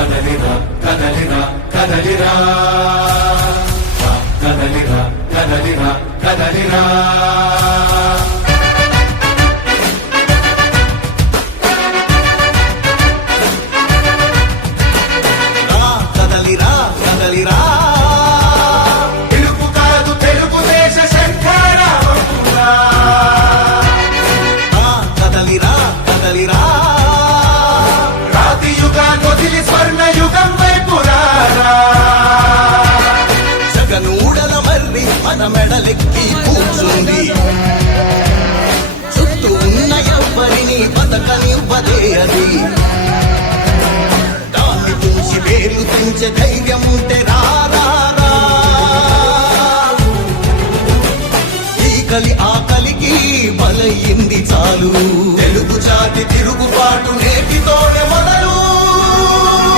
కదలిరా కదలిరా కదలిరా కదలిరా కదలిరా కదలిరా కదలిరా కదలిరా తెలుగు కాదు తెలుగుదేశ శంఖారావమురా కదలిరా కదలిరా రాతి యుగాన్ని వదిలి స్వర్ణ యుగం వైపు రారా జగనూడల మర్రి మన మెడలెక్కి కూర్చుంది చుట్టూ ఉన్న ఎవ్వరిని బతకనివ్వదే అది